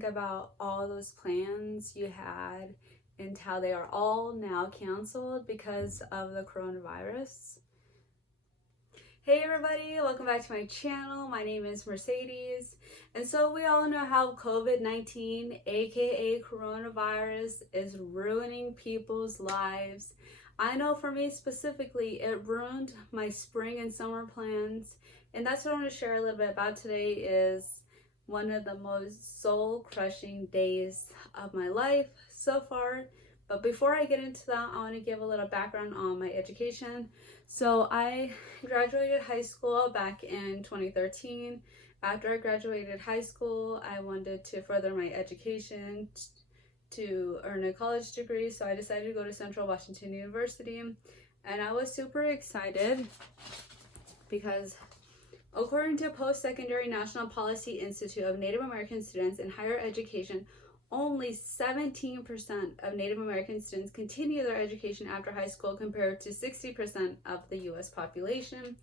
think about all those plans you had and how they are all now canceled because of the coronavirus. Hey everybody, welcome back to my channel. My name is Mercedes. And so we all know how COVID-19, aka coronavirus, is ruining people's lives. I know for me specifically, it ruined my spring and summer plans. And that's what I want to share a little bit about today is one of the most soul-crushing days of my life so far. But before I get into that, I want to give a little background on my education. So I graduated high school back in 2013. After I graduated high school, I wanted to further my education to earn a college degree. So I decided to go to Central Washington University. And I was super excited because according to Post-Secondary National Policy Institute of Native American Students in Higher Education, only 17% of Native American students continue their education after high school compared to 60% of the US population.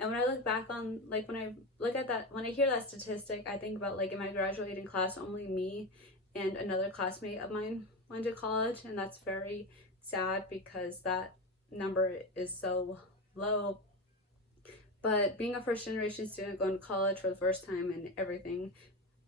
And when I look back on, when I hear that statistic, I think about in my graduating class, only me and another classmate of mine went to college. And that's very sad because that number is so low. But being a first generation student going to college for the first time and everything,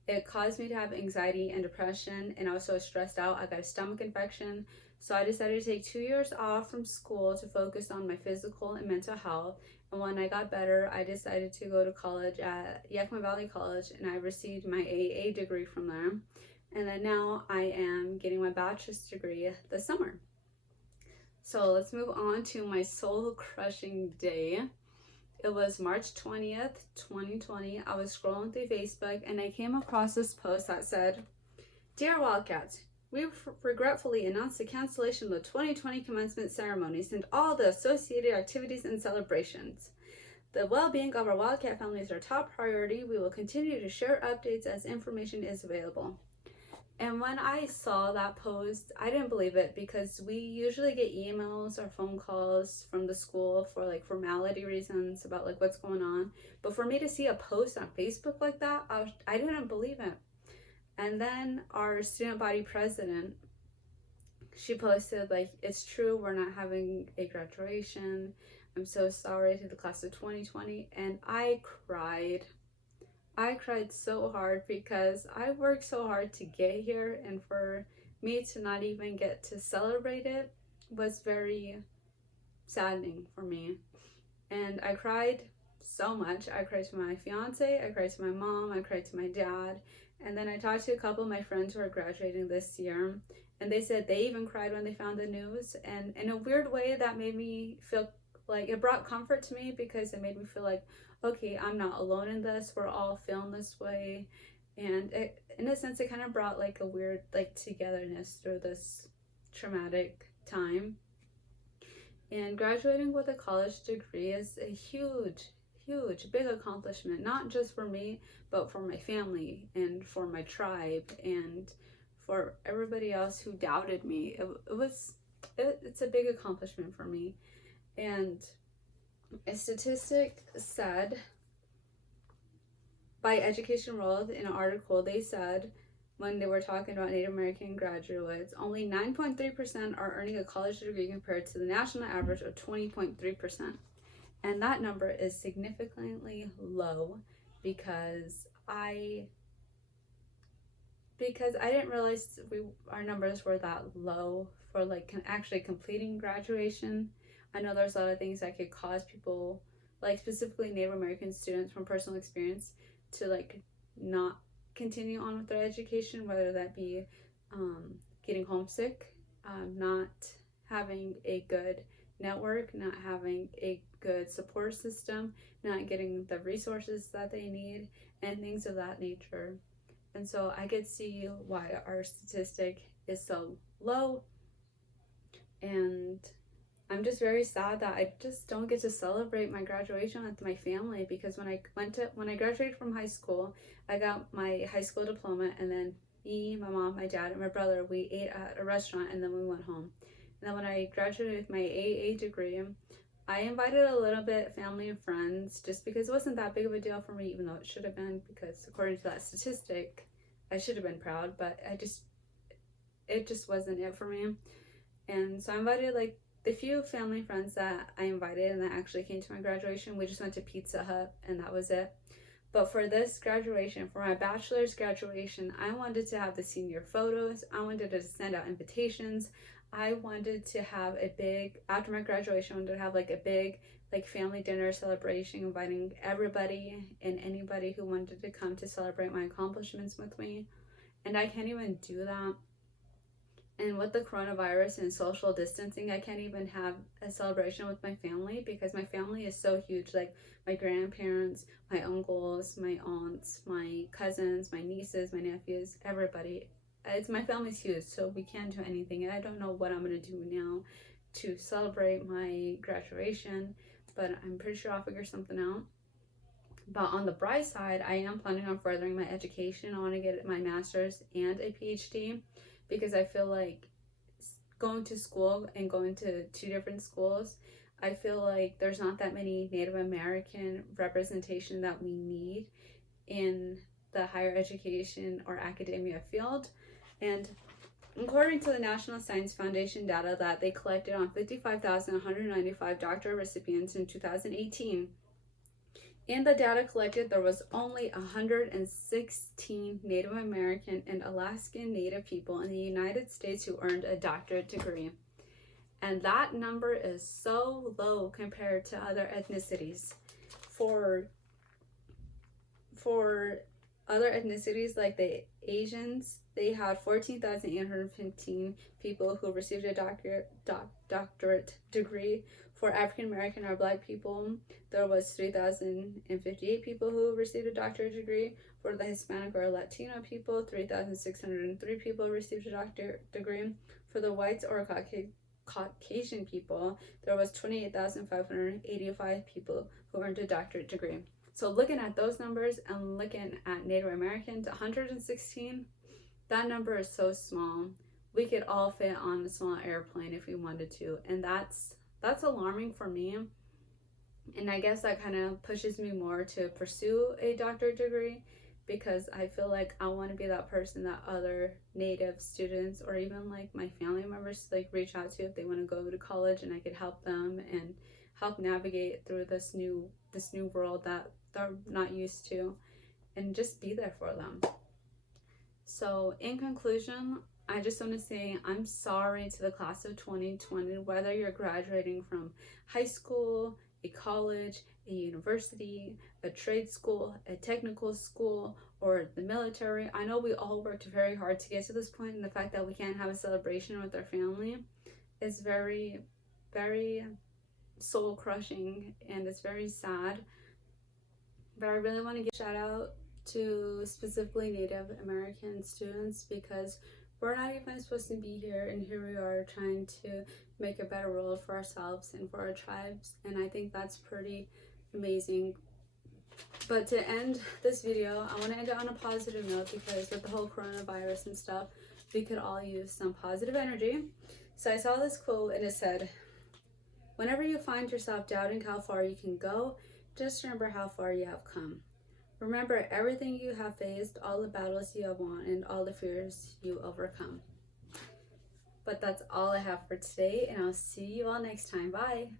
it caused me to have anxiety and depression, and I was so stressed out. I got a stomach infection, so I decided to take 2 years off from school to focus on my physical and mental health. And when I got better, I decided to go to college at Yakima Valley College, and I received my AA degree from there. And then now I am getting my bachelor's degree this summer. So let's move on to my soul-crushing day. It was March 20th, 2020. I was scrolling through Facebook and I came across this post that said, "Dear Wildcats, we regretfully announce the cancellation of the 2020 commencement ceremonies and all the associated activities and celebrations. The well-being of our Wildcat family is our top priority. We will continue to share updates as information is available." And when I saw that post, I didn't believe it because we usually get emails or phone calls from the school for formality reasons about what's going on. But for me to see a post on Facebook like that, I didn't believe it. And then our student body president, she posted "It's true, we're not having a graduation. I'm so sorry to the class of 2020. And I cried. I cried so hard because I worked so hard to get here, and for me to not even get to celebrate it was very saddening for me. And I cried so much. I cried to my fiance, I cried to my mom, I cried to my dad, and then I talked to a couple of my friends who are graduating this year, and they said they even cried when they found the news. And in a weird way, that made me feel it brought comfort to me because it made me feel okay, I'm not alone in this. We're all feeling this way. And in a sense, it kind of brought a weird togetherness through this traumatic time. And graduating with a college degree is a huge, big accomplishment, not just for me, but for my family and for my tribe and for everybody else who doubted me. It's a big accomplishment for me. And a statistic said by Education World in an article, they said when they were talking about Native American graduates, only 9.3% are earning a college degree compared to the national average of 20.3%. And that number is significantly low because I didn't realize our numbers were that low for actually completing graduation. I know there's a lot of things that could cause people, specifically Native American students from personal experience, to not continue on with their education, whether that be getting homesick, not having a good network, not having a good support system, not getting the resources that they need, and things of that nature. And so I could see why our statistic is so low, and I'm just very sad that I just don't get to celebrate my graduation with my family, because when I graduated from high school, I got my high school diploma, and then me, my mom, my dad, and my brother, we ate at a restaurant, and then we went home. And then when I graduated with my AA degree, I invited a little bit family and friends just because it wasn't that big of a deal for me, even though it should have been, because according to that statistic, I should have been proud, but it just wasn't it for me. And so I invited like the few family friends that I invited and that actually came to my graduation. We just went to Pizza Hut and that was it. But for this graduation, for my bachelor's graduation, I wanted to have the senior photos. I wanted to send out invitations. I wanted to have a big, after my graduation, I wanted to have like a big like family dinner celebration, inviting everybody and anybody who wanted to come to celebrate my accomplishments with me. And I can't even do that. And with the coronavirus and social distancing, I can't even have a celebration with my family because my family is so huge. Like my grandparents, my uncles, my aunts, my cousins, my nieces, my nephews, everybody. My family's huge, so we can't do anything. And I don't know what I'm gonna do now to celebrate my graduation, but I'm pretty sure I'll figure something out. But on the bright side, I am planning on furthering my education. I want to get my master's and a PhD because I feel like going to school and going to two different schools, I feel like there's not that many Native American representation that we need in the higher education or academia field. And according to the National Science Foundation data that they collected on 55,195 doctorate recipients in 2018, in the data collected, there was only 116 Native American and Alaskan Native people in the United States who earned a doctorate degree. And that number is so low compared to other ethnicities. For other ethnicities like the Asians, they had 14,815 people who received a doctorate degree. For African American or Black people, there was 3,058 people who received a doctorate degree. For the Hispanic or Latino people, 3,603 people received a doctorate degree. For the whites or Caucasian people, there was 28,585 people who earned a doctorate degree. So looking at those numbers and looking at Native Americans, 116, that number is so small. We could all fit on a small airplane if we wanted to, and that's alarming for me. And I guess that kind of pushes me more to pursue a doctorate degree because I feel like I want to be that person that other Native students or even like my family members like reach out to if they want to go to college, and I could help them and help navigate through this new world that they're not used to, and just be there for them. So in conclusion, I just want to say I'm sorry to the class of 2020, whether you're graduating from high school, a college, a university, a trade school, a technical school, or the military. I know we all worked very hard to get to this point, and the fact that we can't have a celebration with our family is very, very soul crushing, and it's very sad. But I really want to give a shout out to specifically Native American students because we're not even supposed to be here, and here we are trying to make a better world for ourselves and for our tribes, and I think that's pretty amazing. But to end this video, I want to end it on a positive note because with the whole coronavirus and stuff, we could all use some positive energy. So I saw this quote and it said, "Whenever you find yourself doubting how far you can go, just remember how far you have come. Remember everything you have faced, all the battles you have won, and all the fears you overcome." But that's all I have for today, and I'll see you all next time. Bye!